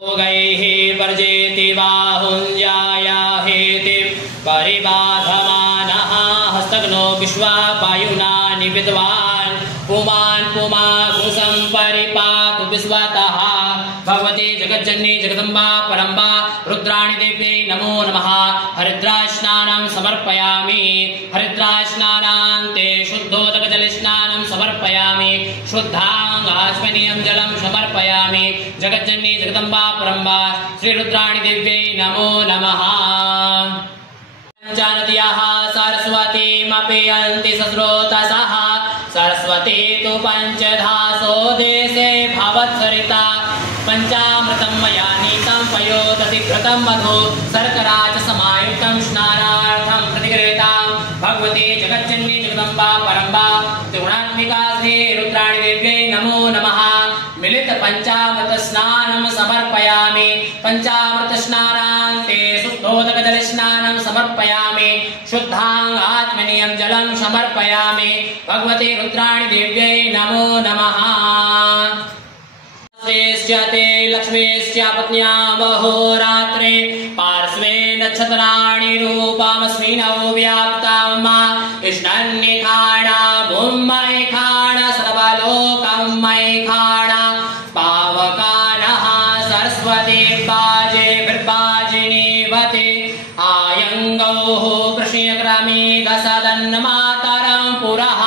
गैः वर्जेति बाहुञ्जाया हेति परिबाधमानः हस्तघ्नो विश्वा वायुना निविद्वान् पुमान् पुमाघुसं परिपातु विश्वतः भगवती जगज्जननी जगदम्बा परम्बा रुद्राणि देव्यै नमो नमः। हरिद्रास्नानं समर्पयामि। हरिद्रास्नानान्ते शुद्धोदकजलस्नानं समर्पयामि। शुद्धाङ्गास्मनीयं जलं समर्पयामि। जगज्जननी जगदम्बा परम्बा श्री रुद्राणि देव्यै नमो नमः। पञ्चनद्याः सरस्वतीमपि यन्ति सस्रोतसः सरस्वती तु पञ्चधासो देशे भवत्सरिता पञ्चामृतं मया नीतं पयोदधि घृतं मधु शर्करा च समायुक्तं स्नानार्थं प्रतिगृहीतां भगवती जगज्जननी जगदम्बा परम्बा त्रिगुणात्मिका श्री रुद्राणि देव्यै नमो नमः। मिलित पंचामृत स्नानं समर्पयामि। पंचामृत स्नानान्ते शुद्धोदक जल स्नानं समर्पयामि। शुद्धाङ्गात्मनीयं जलं समर्पयामि। भगवती रुद्राणि देव्यै नमो नमः। ते लक्ष्मीश्च पत्न्या महोरात्रे पार्श्वे नक्षत्राणि रूपमस्मिनौ व्याप्तं इष्णन्निखाणा भूमयि खाण सर्वलोकं मयि खाण पावकानः सरस्वती बाजे बिर्बाजिनीवति आयङ्गौः कृष्णक्रमी दशदन्मातरं पुरः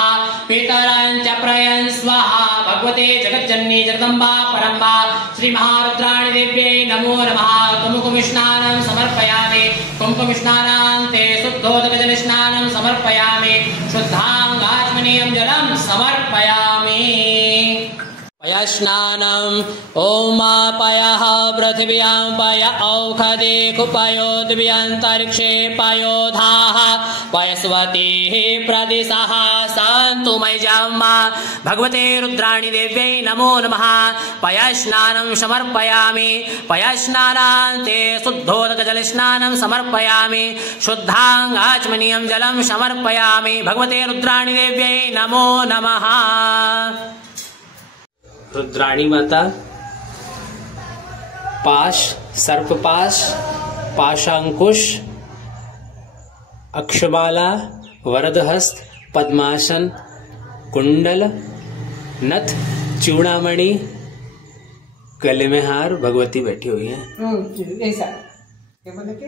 पितरं च प्रयं स्वहा। भगवते जगज्जननी जगदम्बा परम्बा श्री महारुद्राणि देव्यै नमो नमः। कुमकुमस्नानं समर्पयामि। कुमकुमस्नानान्ते शुद्धोदकजलस्नानं समर्पयामि। शुद्धाङ्गात्मनीयं जलं समर्पयामि। पयस्नानम् ॐ पयः पृथिव्यां पय औषधे कुपयोद्व्यन्तरिक्षे पयोधाः पयस्वतीः प्रदिशः सन्तु मय्यम्। भगवते रुद्राणि देव्यै नमो नमः। पयस्नानं समर्पयामि। पयस्नानान्ते शुद्धोदकजलस्नानं समर्पयामि। शुद्धाङ्गाचमनीयं जलं समर्पयामि। भगवते रुद्राणि देव्यै नमो नमः। रुद्राणी माता पाश सर्पपाश पाशांकुश अक्षमाला वरदहस्त पद्मासन कुंडल नथ चूड़ामणि गले में हार भगवती बैठी हुई है। ऐसा क्या बोले के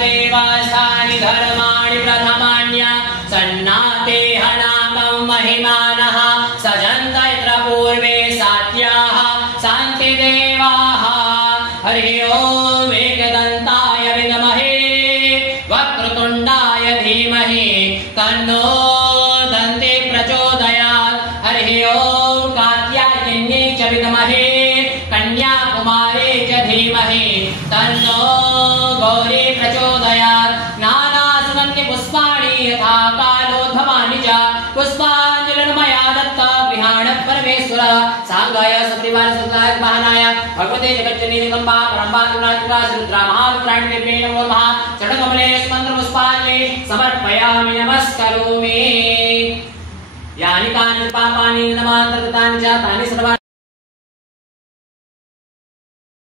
देवासानि धर्माणि प्रथमान्या सन्नाते हनामं महिमानः सजन्त यत्र पूर्वे सात्याः शान्ति देवाः। हरि ओम् एकदन्ताय विद्महे वक्रतुण्डाय धीमहि तन्नो दन्ते प्रचोदयात्। हरि ओम् कात्यायन्यै च विद्महे कन्याकुमारी च धीमहि तन्नो गौरी प्रचोदयात्। नानासुगन्धि पुष्पाणि यथा कालोद्भवानि च पुष्पाञ्जलिर्मया दत्ता गृहाण परमेश्वर सांगाय सप्तिवार सुताय महानाय भगवते जगज्जननी जगदम्बा परम्बा त्रिगुणात्मिका रुद्रा महारुद्राणि देव्यै नमो नमः। चरणकमले स्पन्द्र पुष्पाञ्जलि समर्पयामि नमस्करोमि। यानि कानि पापानि नमान्तर्गतानि च तानि सर्वाणि